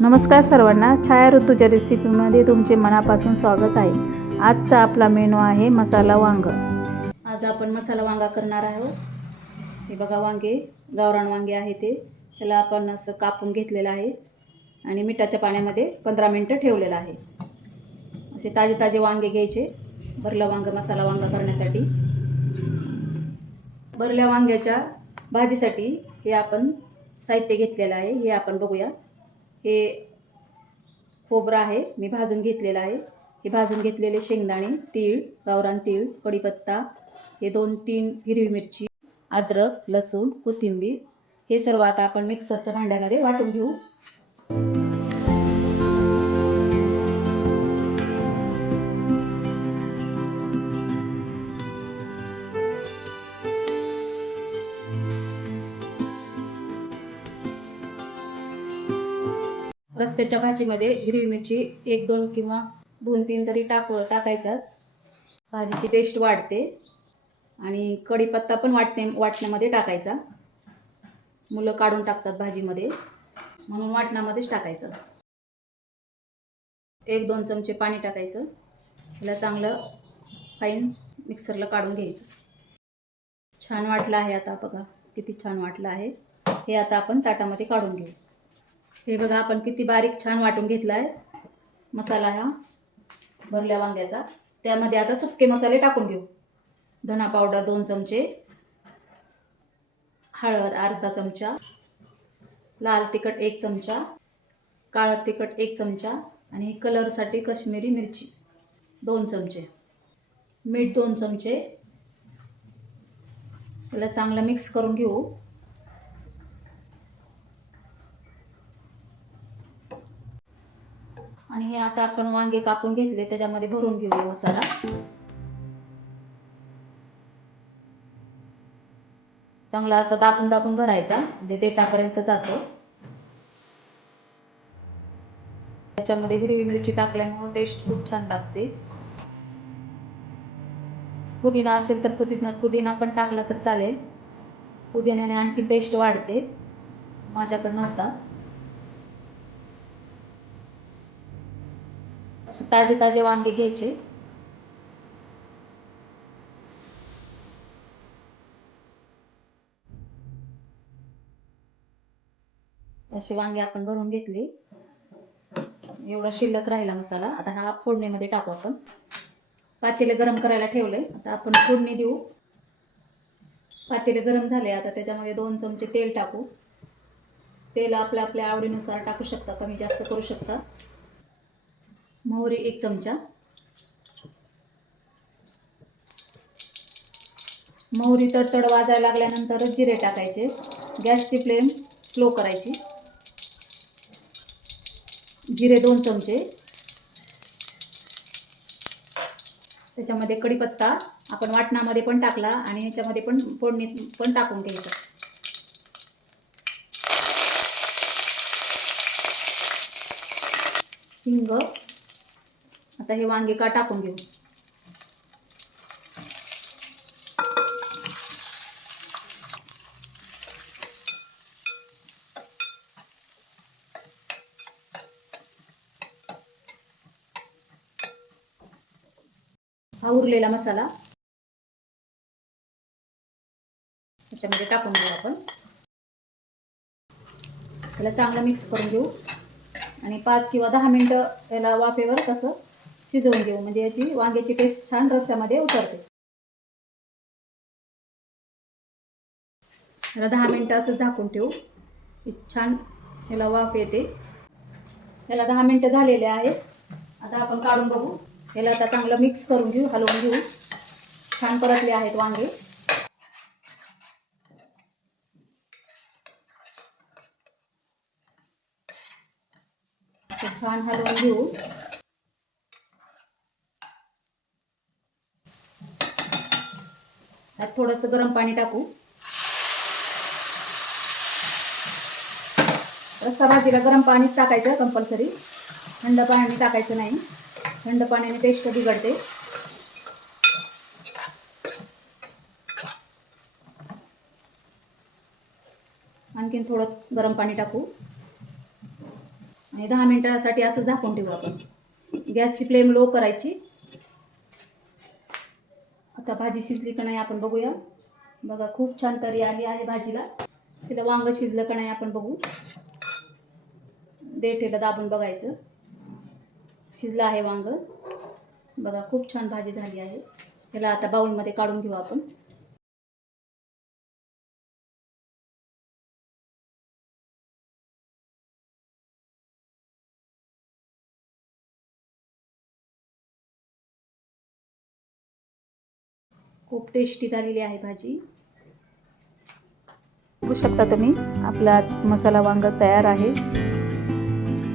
नमस्कार सर्वांना छाया ऋतूच्या रेसिपीमध्ये तुमचे मनापासून स्वागत आहे. आजचा आपला मेनू आहे मसाला वांग. आज आपण मसाला वांगा करणार आहोत. हे बघा वांगे गावरान वांगे आहे ते. त्याला आपण असं कापून घेतलेलं आहे. आणि मिठाच्या पाण्यामध्ये पंधरा मिनटं ठेवलेलं आहे. असे ताजे ताजे वांगे घ्यायचे. भरलं वांग मसाला वांगा करण्यासाठी. भरल्या वांग्याच्या भाजीसाठी हे आपण साहित्य घेतलेलं आहे. हे आपण बघूया. हे खोबरं आहे मी भाजून घेतलेलं आहे. हे भाजून घेतलेले शेंगदाणे तीळ गावरान तीळ कढीपत्ता हे दोन तीन हिरवी मिरची अद्रक लसूण कोथिंबीर हे सर्व आता आपण मिक्सरच्या भांड्यामध्ये वाटून घेऊ. रस्स्याच्या भाजीमध्ये हिरवी मिरची एक दोन किंवा दोन तीन तरी टाक टाकायच्याच. भाजीची टेस्ट वाढते. आणि कढीपत्ता पण वाटणे वाटण्यामध्ये टाकायचा. मुलं काढून टाकतात भाजीमध्ये. म्हणून वाटणामध्येच टाकायचं. एक दोन चमचे पाणी टाकायचं. त्याला चांगलं फाईन मिक्सरला काढून घ्यायचं. छान वाटलं आहे आता बघा किती छान वाटलं आहे. हे आता आपण ताटामध्ये काढून घेऊ. हे बघा आपण किती बारीक छान वाटून घेतला आहे मसाला हा भरल्या वांग्याचा. त्यामध्ये आता सुके मसाले टाकून घेऊ. धना पावडर दोन चमचे हळद अर्धा चमचा लाल तिखट एक चमचा काळं तिखट एक चमचा आणि कलरसाठी कश्मीरी मिरची दोन चमचे. मीठ दोन चमचे. त्याला चांगलं मिक्स करून घेऊ. आणि हे आता आपण वांगे कापून घेतले त्याच्यामध्ये भरून घेऊया मसाला. चांगला असा दाबून दाबून भरायचा म्हणजे देठापर्यंत जातो. त्याच्यामध्ये हिरवी मिरची टाकल्यामुळे टेस्ट खूप छान लागते. पुदिना असेल तर पुदिना पुदिना पण टाकला तर चालेल. पुदिन्याने आणखी टेस्ट वाढते. माझ्याकडे नव्हता. ताजे ताजे वांगे घ्यायचे. असे वांगे आपण भरून घेतले. एवढा शिल्लक राहिला मसाला. आता हा फोडणीमध्ये टाकू आपण. पातेले गरम करायला ठेवलंय. आता आपण फोडणी देऊ. पातेले गरम झाले आता त्याच्यामध्ये दोन चमचे तेल टाकू. तेल आपल्या आपल्या आवडीनुसार टाकू शकता कमी जास्त करू शकता. मोहरी एक चमचा. मोहरी तडतड वाजायला लागल्यानंतरच जिरे टाकायचे. गॅसची फ्लेम स्लो करायची. जिरे दोन चमचे. त्याच्यामध्ये कढीपत्ता आपण वाटणामध्ये पण टाकला आणि याच्यामध्ये पण फोडणीत पण टाकून घ्यायचं. हिंग आता हे वांगे का टाकून घेऊ? हा उरलेला मसाला. त्याच्यामध्ये टाकून घेऊ आपण. त्याला चांगला मिक्स करून घेऊ. आणि पाच किंवा दहा मिनटं याला वाफेवर कसं शिजवून घेऊ. म्हणजे याची वांग्याची पेस्ट छान रस्स्यामध्ये उतरते. याला दहा मिनटं असं झाकून ठेवू. छान याला वाफ येते. याला दहा मिनटं झालेले आहेत. आता आपण काढून बघू. याला आता चांगलं मिक्स करून घेऊ हलवून घेऊ. छान परतले आहेत वांगे. छान हलवून घेऊ. त्यात थोडंसं गरम पाणी टाकू. रस्सा भाजीला गरम पाणीच टाकायचं कंपल्सरी थंड पाणी टाकायचं नाही. थंड पाण्याने टेस्ट बिघडते. आणखीन थोडं गरम पाणी टाकू. आणि दहा मिनिटासाठी असं झाकून ठेवू आपण. गॅसची फ्लेम लो करायची. आता भाजी शिजली का नाही आपण बघूया. बघा खूप छान तरी आली आहे भाजीला. तिला वांग शिजलं का नाही आपण बघू. देठेला दाबून बघायचं. शिजलं आहे वांग. बघा खूप छान भाजी झाली आहे. त्याला आता बाऊलमध्ये काढून घेऊ आपण. खूप टेस्टी झालेली आहे भाजी. बघू शकता तुम्ही आपला आज मसाला वांग तयार आहे.